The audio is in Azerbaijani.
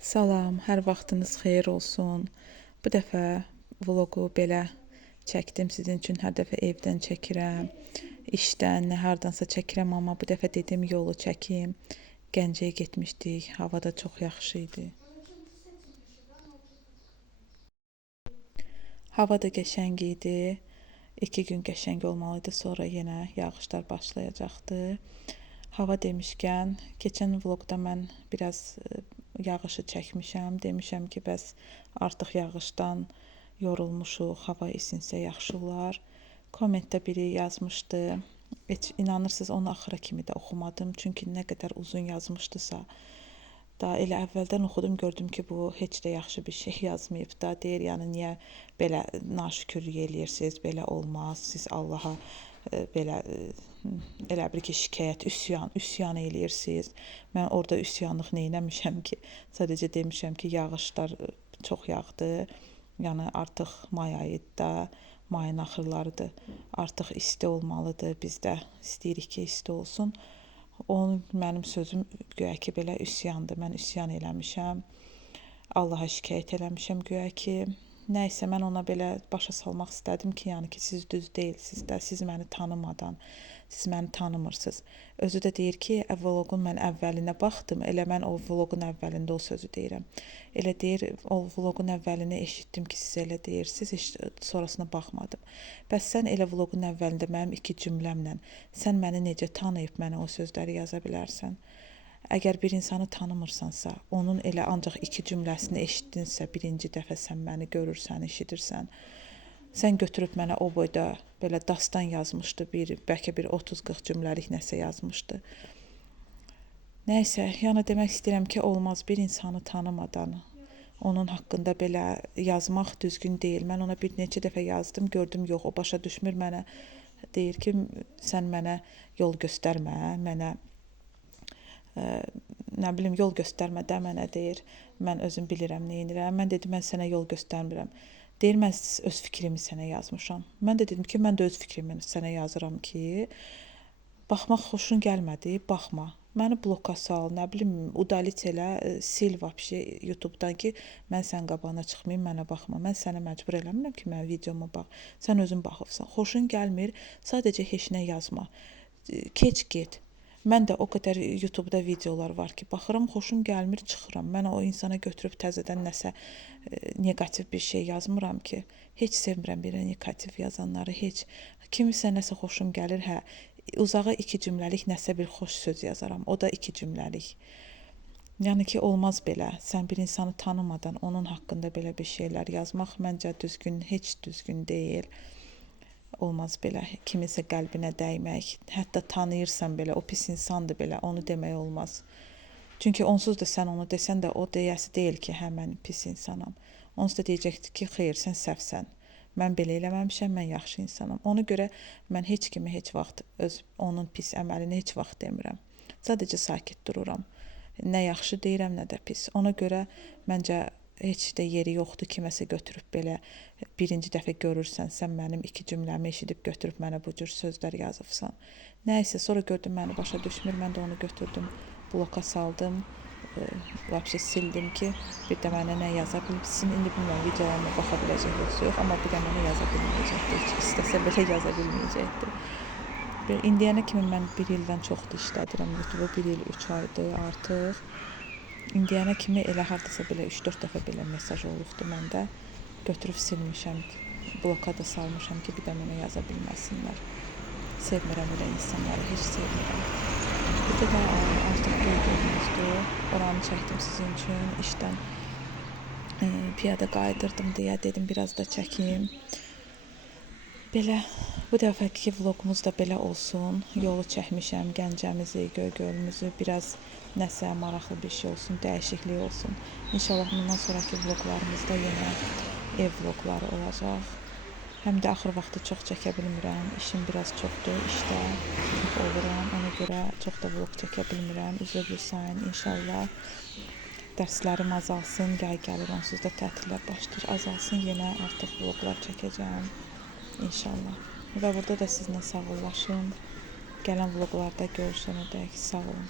Salam, hər vaxtınız xeyir olsun. Bu dəfə vloqu belə çəkdim sizin üçün. Hər dəfə evdən çəkirəm, işdən, nə hardansa çəkirəm, amma bu dəfə dedim yolu çəkim. Gəncəyə getmişdik. Hava da çox yaxşı idi. Hava da qəşəng idi. 2 gün qəşəng olmalıydı, sonra yenə yağışlar başlayacaqdı. Hava demişkən, keçən vloqda mən biraz yağışı çəkmişəm. Demişəm ki, bəs artıq yağışdan yorulmuşuq, hava isinsə yaxşı olar. Kommentdə biri yazmışdı. Heç inanırsınız, onu axıra kimi də oxumadım. Çünki nə qədər uzun yazmışdısa, da elə əvvəldən oxudum, gördüm ki, bu heç də yaxşı bir şey yazmayıb da. Deyir, yəni niyə belə naşükürlük eləyirsiniz, belə olmaz. Siz Allaha belə elə bir ki, şikayət, üsyan eləyirsiniz. Mən orada üsyanlıq neynəmişəm ki? Sadəcə demişəm ki, yağışlar çox yağdı. Yəni artıq may ayıdır da, mayın axırlarıdır. Artıq isti olmalıdır. Biz də istəyirik ki, isti olsun. Onun mənim sözüm güya ki, belə üsyandır. Mən üsyan eləmişəm. Allaha şikayət eləmişəm güya ki. Nəysə, mən ona belə başa salmaq istədim ki, yəni ki, siz düz deyilsiniz də, siz məni tanımadan, siz məni tanımırsınız. Özü də deyir ki, vloqun mən əvvəlinə baxdım, elə mən o vloqun əvvəlində o sözü deyirəm. Elə deyir, o vloqun əvvəlini eşitdim ki, siz elə deyirsiniz, heç sonrasına baxmadım. Bəs sən elə vloqun əvvəlində mənim 2 cümləmlə, sən məni necə tanıyıb mənə o sözləri yaza bilərsən? Əgər bir insanı tanımırsansa, onun elə ancaq 2 cümləsini eşitdinsə, birinci dəfə sən məni görürsən, eşidirsən, sən götürüb mənə o boyda belə dastan yazmışdı, bəlkə bir 30-40 cümləlik nəsə yazmışdı. Nəysə, yəni demək istəyirəm ki, olmaz bir insanı tanımadan onun haqqında belə yazmaq düzgün deyil. Mən ona bir neçə dəfə yazdım, gördüm, yox, o başa düşmür mənə. Deyir ki, sən mənə yol göstərmə, mənə nə bilim, yol göstərmə də mənə deyir. Mən özüm bilirəm nə edirəm. Mən dedim, mən sənə yol göstərmirəm. Deyir, mən öz fikrimi sənə yazmışam. Mən də dedim ki, mən də öz fikrimi sənə yazıram ki, baxmaq xoşun gəlmədi, baxma. Məni bloka sal, nə bilim, udalit elə, sil vəbşi YouTube-dan ki, mən sənin qabağına çıxmayım, mənə baxma. Mən sənə məcbur eləmirəm ki, mənim videoma bax. Sən özün baxırsan. Xoşun gəlmir, sadəcə heç nə yazma. Keç get. Mən də o qədər YouTube-da videolar var ki, baxıram, xoşum gəlmir, çıxıram. Mən o insana götürüb təzədən nəsə negativ bir şey yazmıram ki. Heç sevmirəm belə negativ yazanları, heç. Kimisə nəsə xoşum gəlir, hə, uzağa 2 cümləlik nəsə bir xoş söz yazaram. O da 2 cümləlik. Yəni ki, olmaz belə. Sən bir insanı tanımadan onun haqqında belə bir şeylər yazmaq məncə düzgün, heç düzgün deyil. Olmaz belə, kimisə qəlbinə dəymək, hətta tanıyırsan belə, o pis insandır belə, onu demək olmaz. Çünki onsuz da sən onu desən də o deyəsi deyil ki, hə, mən pis insanam. Onsuz da deyəcəkdir ki, xeyr, sən səhvsən. Mən belə eləməmişəm, mən yaxşı insanam. Ona görə mən heç kimi heç vaxt onun pis əməlini heç vaxt demirəm. Sadəcə sakit dururam. Nə yaxşı deyirəm, nə də pis. Ona görə məncə heç də yeri yoxdur kiməsə götürüb belə birinci dəfə görürsən, sən mənim 2 cümləmi eşidib götürüb mənə bu cür sözlər yazıbsan. Nəysə, sonra gördüm məni başa düşmür, mən də onu götürdüm, bloka saldım, vəbşi sildim ki, bir də mənə nə yaza bilsin. İndi bilmirəm, videolarıma baxa biləcək yoxsa yox, amma bir də mənə yaza bilməyəcəkdir, heç istəsə belə yaza bilməyəcəkdir. İndiyənə kimi mən 1 ildən çoxdur işlədirəm YouTube-u, 1 il 3 aydır artıq. İndiyənə kimi elə hardasa belə 3-4 dəfə belə mesaj olubdu məndə. Götürüb silmişəm, bloka da salmışam ki, bir də mənə yaza bilməsinlər. Sevmirəm elə insanları, heç sevmirəm. Bir də artıq gördüyünüzdür, oranı çəkdim sizin üçün, işdən piyada qaydırdım deyə dedim, biraz da çəkim. Belə, bu dəfəki vloqumuz da belə olsun. Yolu çəkmişəm, Gəncəmizi, Göygölümüzü, biraz nəsə maraqlı bir şey olsun, dəyişiklik olsun. İnşallah bundan sonraki vloqlarımızda yenə ev vloqları olacaq. Həm də axır vaxtı çox çəkə bilmirəm, işim biraz çoxdur, işdə çox oluram. Ona görə çox da vloq çəkə bilmirəm, üzrlü sayın inşallah. Dərslərim azalsın, yay gəlir, onsuz da tətillər başlayır, azalsın, yenə artıq vloqlar çəkəcəm. İnşallah. Və burada da sizinlə sağollaşım. Gələn vloqlarda görüşənədək sağ olun.